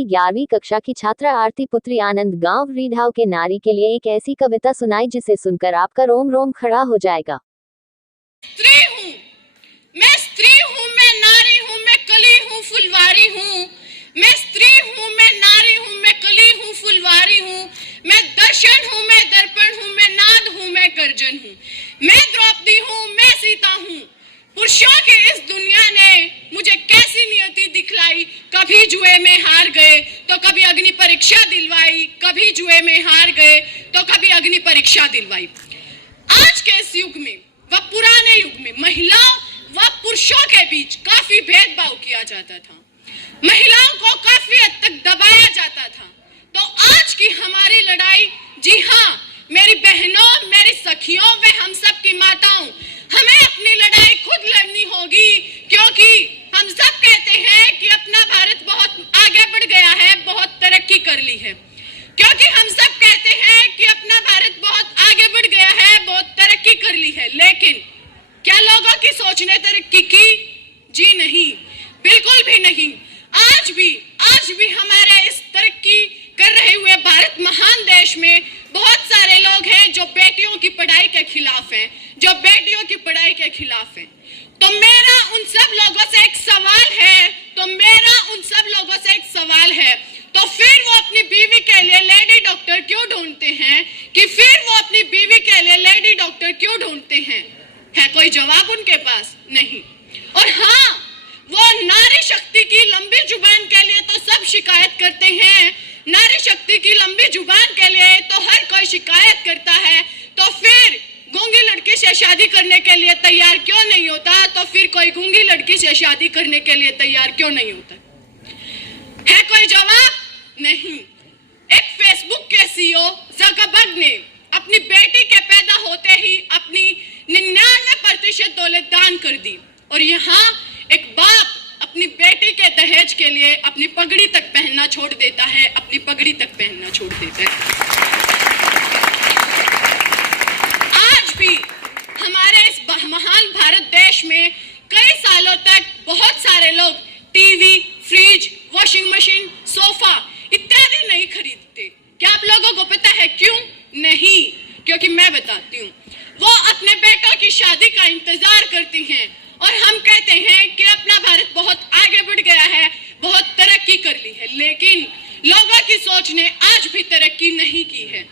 की 11वीं कक्षा की छात्रा आरती पुत्री आनंद गांव रीढ़ाव के नारी के लिए एक ऐसी कविता सुनाई जिसे सुनकर आपका रोम रोम खड़ा हो जाएगा। स्त्री हूँ मैं, स्त्री हूँ मैं, नारी हूँ मैं, कली हूँ फुलवारी हूँ। मैं स्त्री हूँ मैं, नारी हूँ मैं, कली हूँ फुलवारी हूँ। मैं दर्शन हूँ मैं, दर्पण हूँ मैं, नाद हूँ मैं, गर्जन हूँ। मैं द्रौपदी हूँ, मैं सीता हूँ। पुरुषों की इस दुनिया ने मुझे कैसी नियति दिखलाई। कभी जुए में हार गए तो कभी अग्नि परीक्षा दिलवाई, कभी जुए में हार गए तो कभी अग्नि परीक्षा दिलवाई। आज के इस युग में व पुराने युग में महिलाओं व पुरुषों के बीच काफी भेदभाव किया जाता था। महिलाओं को काफी हद तक दबाया जाता था। तो आज की हमारी लड़ाई, जी हाँ मेरी बहनों, मेरी सखियों व हम सब की माताओं, हमें अपनी लड़ाई खुद लड़नी होगी, क्योंकि हम सब कहते हैं कि अपना भारत बहुत आगे बढ़ गया है, बहुत तरक्की कर ली है। क्योंकि हम सब कहते हैं कि अपना भारत बहुत आगे बढ़ गया है, बहुत तरक्की कर ली है, लेकिन क्या लोगों की सोच ने तरक्की की? जी नहीं, बिल्कुल भी नहीं। आज भी हमारे इस तरक्की कर रहे हुए भारत महान देश में बहुत सारे लोग हैं जो बेटियों की पढ़ाई के खिलाफ हैं, जो बेटियों की पढ़ाई के खिलाफ हैं। तो मेरा उन सब लोगों से एक सवाल है, तो फिर वो अपनी बीवी के लिए लेडी डॉक्टर क्यों ढूंढते हैं? है कोई जवाब उनके पास? नहीं। और हाँ, वो नारी शक्ति की लंबी जुबान के लिए तो सब शिकायत करते हैं, नारी शक्ति की लंबी जुबान के लिए तो हर कोई शिकायत करता है। तो फिर गूंगी लड़की से शादी करने के लिए तैयार क्यों नहीं होता? तो फिर कोई गूंगी लड़की से शादी करने के लिए तैयार क्यों नहीं होता? है कोई जवाब? नहीं। एक फेसबुक के सीईओ ज़करबर्ग ने अपनी बेटी के पैदा होते ही अपनी 99% दौलत दान कर दी, और यहाँ एक बाप अपनी बेटी के दहेज के लिए अपनी पगड़ी तक पहनना छोड़ देता है, आज भी हमारे इस महान भारत देश में कई सालों तक बहुत सारे लोग TV, fridge, washing machine, sofa इत्यादि नहीं खरीदते। क्या आप लोगों को पता है क्यों? नहीं, क्योंकि मैं बताती हूँ। वो अपने बेटों की शादी का इंतजार करती हैं, और हम कहते हैं कि अपना भारत बहुत आगे बढ़ गया है, बहुत तरक्की कर ली है, लेकिन लोगों की सोच ने आज भी तरक्की नहीं की है।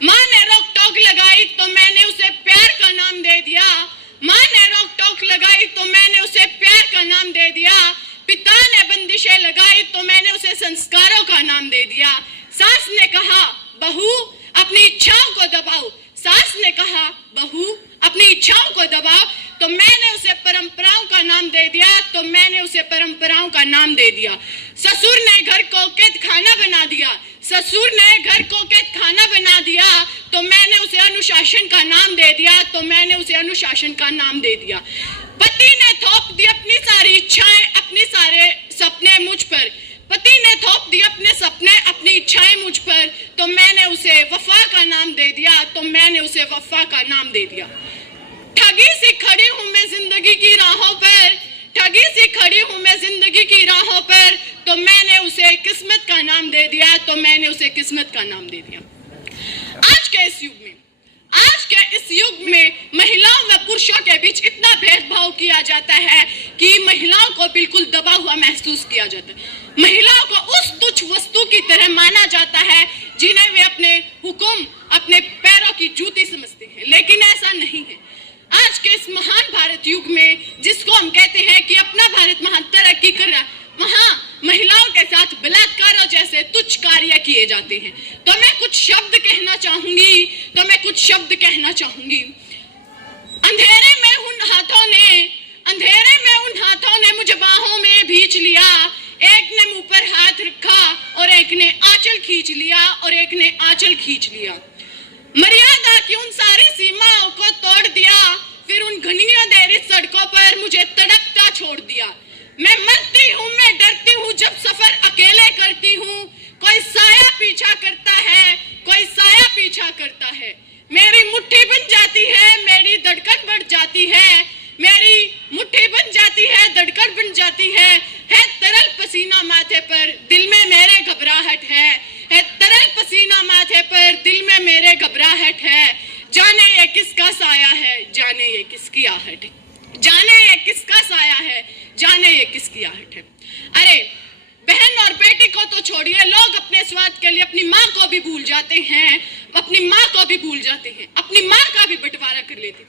माँ ने रोक टोक लगाई तो मैंने उसे प्यार का नाम दे दिया। माँ ने रोक टोक लगाई तो मैंने उसे प्यार का नाम दे दिया। पिता ने बंदिशें लगाई तो मैंने उसे संस्कारों का नाम दे दिया। सास ने कहा बहू अपनी इच्छाओं को दबाओ, सास ने कहा बहू अपनी इच्छाओं को दबाओ, तो मैंने उसे परंपराओं का नाम दे दिया, ससुर ने घर को कैद खाना बना दिया, तो मैंने उसे अनुशासन का नाम दे दिया, पति ने थोप दी अपनी सारी इच्छाएं, अपने सारे सपने मुझ पर, अपनी इच्छाएं मुझ पर, तो मैंने उसे वफा का नाम दे दिया, ठगी से खड़ी हूँ मैं जिंदगी की राहों पर, तो मैंने उसे किस्मत का नाम दे दिया, आज के इस युग में महिलाओं व पुरुषों के बीच इतना भेदभाव किया जाता है कि महिलाओं को बिल्कुल दबा हुआ महसूस किया जाता है। महिलाओं को उस तुच्छ वस्तु की तरह माना जाता है जिन्हें वे अपने हुक्म, अपने पैरों की जूती समझते हैं, लेकिन ऐसा नहीं है। आज के इस महान भारत युग में, जिसको हम कहते हैं कि अपना भारत महान तरक्की कर रहा है, वहाँ महिलाओं के साथ बलात्कारों जैसे तुच्छ कार्य किए जाते हैं। तो मैं कुछ शब्द कहना चाहूंगी। अंधेरे में उन हाथों ने मुझे बाहों में भींच लिया, एक ने मुंह पर हाथ रखा और एक ने आंचल खींच लिया, मर्यादा की उन सारी सीमाओं को तोड़ दिया, फिर उन घनी अंधेरी सड़कों पर मुझे तड़पता छोड़ दिया। मैं मरती हूँ, मैं डरती हूँ, जब सफर अकेले करती हूँ, कोई साया पीछा करता है, मेरी मुट्ठी बन जाती है, मेरी धड़कन बढ़ जाती है, धड़कन बन जाती है तरल पसीना माथे पर, दिल में मेरे ये घबराहट है, जाने ये किसका साया है, जाने ये किसकी आहट है, जाने ये किसका साया है, जाने ये किसकी आहट है। अरे बहन और बेटी को तो छोड़िए, लोग अपने स्वार्थ के लिए अपनी माँ को भी भूल जाते हैं, अपनी माँ को भी भूल जाते हैं, अपनी माँ का भी बंटवारा कर लेते।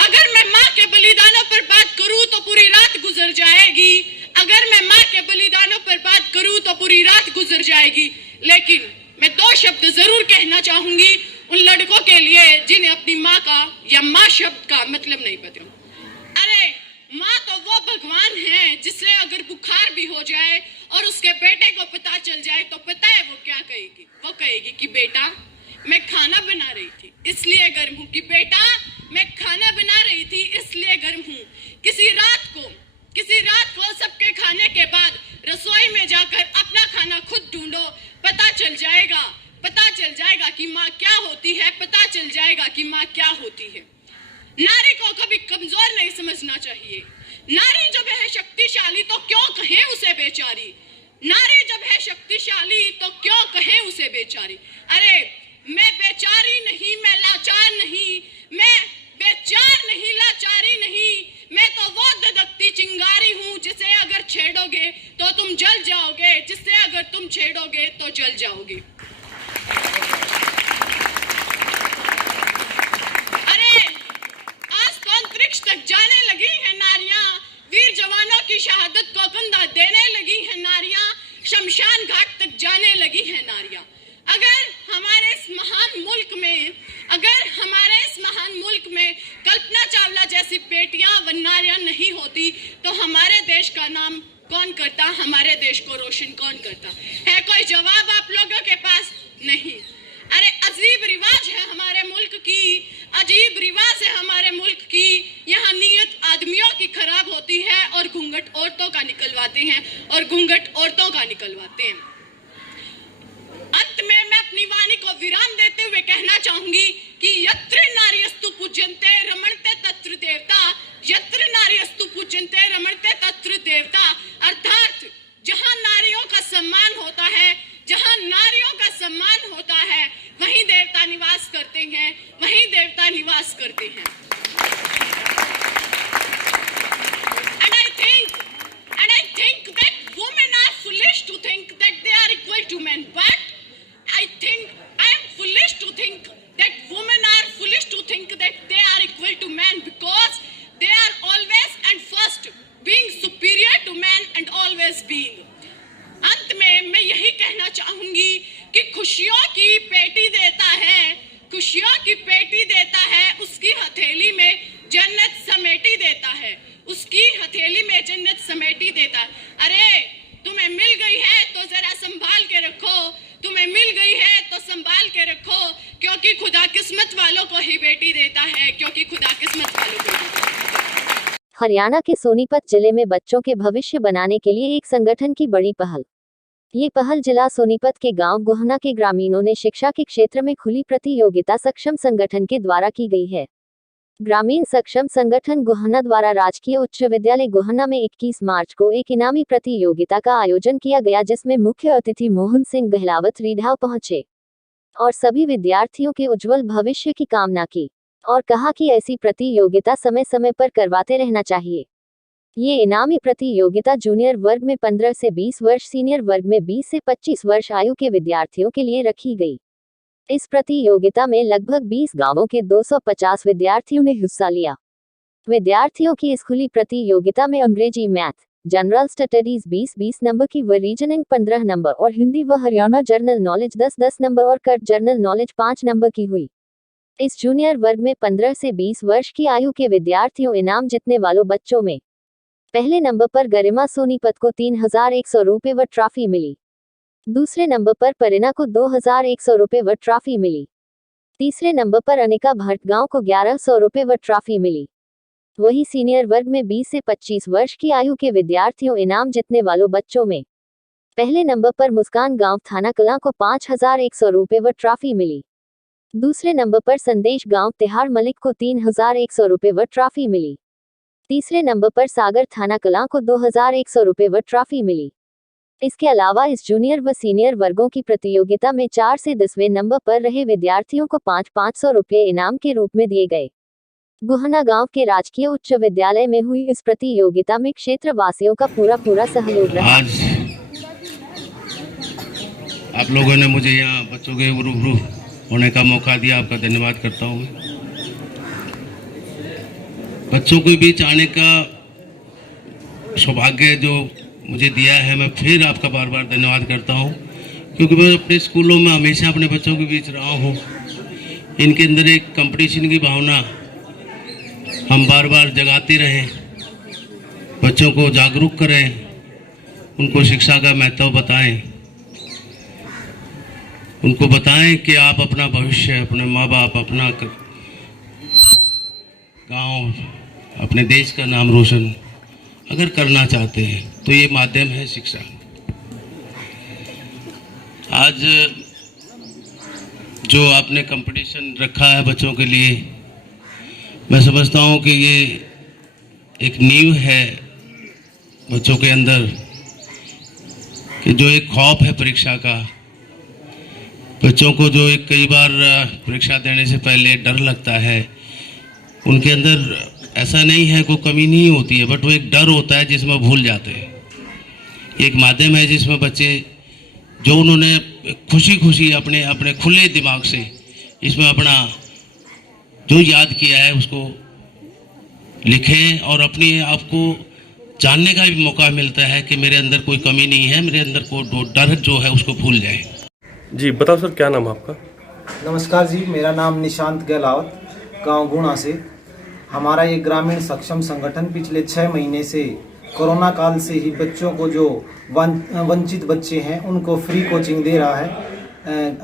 अगर मैं माँ के बलिदानों पर बात करूं तो पूरी रात गुजर जाएगी, अगर मैं माँ के बलिदानों पर बात करूं तो पूरी रात गुजर जाएगी। लेकिन मैं दो शब्द जरूर कहना चाहूंगी उन लड़कों के लिए जिन्हें अपनी माँ का या माँ शब्द का मतलब नहीं पता। अरे माँ तो वो भगवान है जिसे अगर बुखार भी हो जाए और उसके बेटे को पता चल जाए तो पता है वो क्या कहेगी, वो कहेगी कि बेटा मैं खाना बना रही थी इसलिए गर्म हूँ, कि बेटा मैं खाना बना रही थी इसलिए गर्म हूँ। किसी रात को सबके खाने के बाद रसोई में जाकर अपना खाना खुद ढूंढो, पता चल जाएगा कि माँ क्या होती है, पता चल जाएगा कि माँ क्या होती है। नारी को कभी कमजोर नहीं समझना चाहिए। नारी जब है शक्तिशाली तो क्यों कहें उसे बेचारी, नारी जब है शक्तिशाली तो क्यों कहें उसे बेचारी। अरे मैं बेचारी नहीं, मैं लाचार नहीं, मैं बेचार नहीं, लाचारी नहीं, मैं तो वो धधकती चिंगारी हूँ जिसे अगर छेड़ोगे तो तुम जल जाओगे, जिससे अगर तुम छेड़ोगे तो जल जाओगे। अरे आज तो अंतरिक्ष तक जाने लगी है नारियां, वीर जवानों की शहादत को कंधा देने लगी है नारियां, शमशान घाट तक जाने लगी है नारियां। अगर हमारे इस महान मुल्क में कल्पना चावला जैसी बेटियां व नारियां नहीं होती तो हमारे देश का नाम कौन करता, हमारे देश को रोशन कौन करता है? कोई जवाब आप लोगों के पास नहीं। अरे अजीब रिवाज है हमारे मुल्क की, अजीब रिवाज है हमारे मुल्क की। यहाँ नीयत आदमियों की खराब होती है और घूंघट औरतों का निकलवाते हैं, और घूंघट औरतों का निकलवाते हैं। अंत में मैं अपनी वाणी को विराम देते हुए कहना चाहूंगी कि यत्र नार्यस्तु पूज्यन्ते रमणते तत्र देवता, यत्र नार्यस्तु पूज्यन्ते रमणते तत्र देवता, अर्थात जहां नारियों का सम्मान होता है, जहां नारियों का सम्मान होता है वहीं देवता निवास करते हैं, वहीं देवता निवास करते हैं। And I think that women are foolish to think that they are equal to men, but I am foolish to think that women are foolish to think that they are equal to men, because they are always and first being superior to men and always being। अंत में मैं यही कहना चाहूंगी कि खुशियों की पेटी देता है, खुशियों की पेटी देता है, उसकी हथेली में जन्नत समेटी देता है, उसकी हथेली में जन्नत समेटी देता है। अरे तुम्हें मिल गई है तो जरा संभाल के रखो, तुम्हें मिल गई है तो संभाल के रखो, क्योंकि खुदा किस्मत वालों को ही बेटी देता है, क्योंकि खुदा किस्मत वालों को ही देता है। हरियाणा के सोनीपत जिले में बच्चों के भविष्य बनाने के लिए एक संगठन की बड़ी पहल। ये पहल जिला सोनीपत के गांव गोहना के ग्रामीणों ने शिक्षा के क्षेत्र में खुली प्रतियोगिता सक्षम संगठन के द्वारा की गई है। ग्रामीण सक्षम संगठन गोहना द्वारा राजकीय उच्च विद्यालय गोहना में 21 मार्च को एक इनामी प्रतियोगिता का आयोजन किया गया, जिसमें मुख्य अतिथि मोहन सिंह गहलावत रीढ़ाव पहुंचे और सभी विद्यार्थियों के उज्जवल भविष्य की कामना की और कहा कि ऐसी प्रतियोगिता समय समय पर करवाते रहना चाहिए। ये इनामी प्रतियोगिता जूनियर वर्ग में 15 से 20 वर्ष, सीनियर वर्ग में 20 से 25 वर्ष आयु के विद्यार्थियों के लिए रखी गई। इस प्रतियोगिता में लगभग 20 गांवों के 250 विद्यार्थियों ने हिस्सा लिया। विद्यार्थियों की इस खुली प्रतियोगिता में अंग्रेजी, मैथ, जनरल स्टडीज 20-20 नंबर की व रीजनिंग 15 नंबर और हिंदी व हरियाणा जनरल नॉलेज 10-10 नंबर और कर जनरल नॉलेज 5 नंबर की हुई। इस जूनियर वर्ग में 15 से 20 वर्ष की आयु के विद्यार्थियों इनाम जीतने वालों बच्चों में पहले नंबर पर गरिमा सोनीपत को 3100 रुपये व ट्रॉफी मिली। दूसरे नंबर पर परिणा को 2100 रुपये व ट्रॉफी मिली। तीसरे नंबर पर अनिका भट्ट गांव को 1100 रुपये व ट्रॉफी मिली। वही सीनियर वर्ग में 20 से 25 वर्ष की आयु के विद्यार्थियों इनाम जीतने वालों बच्चों में पहले नंबर पर मुस्कान गांव थाना कलां को 5100 रुपये व ट्रॉफी मिली। दूसरे नंबर पर संदेश गांव तिहाड़ मलिक को 3100 रुपये व ट्रॉफी मिली। तीसरे नंबर पर सागर थाना कलां को 2100 रुपये व ट्रॉफी मिली। इसके अलावा इस जूनियर व सीनियर वर्गों की प्रतियोगिता में 4 से 10वें नंबर पर रहे विद्यार्थियों को 500 रुपये इनाम के रूप में दिए गए। गुहना गांव के राजकीय उच्च विद्यालय में हुई इस प्रतियोगिता में क्षेत्र वासियों का पूरा सहयोग रहा। आज आप लोगों ने मुझे यहाँ बच्चों के रूबरू होने का मौका दिया, आपका धन्यवाद करता हूँ। बच्चों के बीच आने का सौभाग्य जो मुझे दिया है, मैं फिर आपका बार बार धन्यवाद करता हूँ, क्योंकि मैं अपने स्कूलों में हमेशा अपने बच्चों के बीच रहा हूँ। इनके अंदर एक कंपटीशन की भावना हम बार बार जगाते रहें, बच्चों को जागरूक करें, उनको शिक्षा का महत्व बताएं, उनको बताएं कि आप अपना भविष्य, अपने माँ बाप, अपना गांव, अपने देश का नाम रोशन अगर करना चाहते हैं तो ये माध्यम है शिक्षा। आज जो आपने कंपटीशन रखा है बच्चों के लिए, मैं समझता हूँ कि ये एक नींव है बच्चों के अंदर, कि जो एक खौफ है परीक्षा का, बच्चों को जो एक कई बार परीक्षा देने से पहले डर लगता है, उनके अंदर ऐसा नहीं है, कोई कमी नहीं होती है, बट वो एक डर होता है जिसमें भूल जाते हैं। एक माध्यम है जिसमें बच्चे जो उन्होंने खुशी अपने अपने खुले दिमाग से इसमें अपना जो याद किया है उसको लिखें, और अपने आप को जानने का भी मौका मिलता है कि मेरे अंदर कोई कमी नहीं है, मेरे अंदर कोई डर जो है उसको भूल जाए। जी बताओ सर, क्या नाम है आपका? नमस्कार जी, मेरा नाम निशांत गहलावत, गांव गुणा से। हमारा ये ग्रामीण सक्षम संगठन पिछले 6 महीने से कोरोना काल से ही बच्चों को जो वंचित बच्चे हैं उनको फ्री कोचिंग दे रहा है।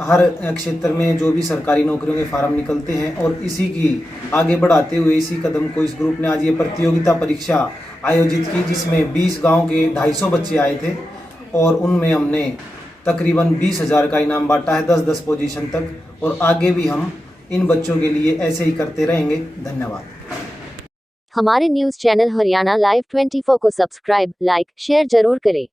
हर क्षेत्र में जो भी सरकारी नौकरियों के फार्म निकलते हैं, और इसी की आगे बढ़ाते हुए इसी कदम को इस ग्रुप ने आज ये प्रतियोगिता परीक्षा आयोजित की, जिसमें 20 गाँव के 250 बच्चे आए थे, और उनमें हमने तकरीबन 20,000 का इनाम बांटा है 10-10 पोजीशन तक, और आगे भी हम इन बच्चों के लिए ऐसे ही करते रहेंगे। धन्यवाद। हमारे न्यूज़ चैनल हरियाणा लाइव 24 को सब्सक्राइब, लाइक, शेयर जरूर करें।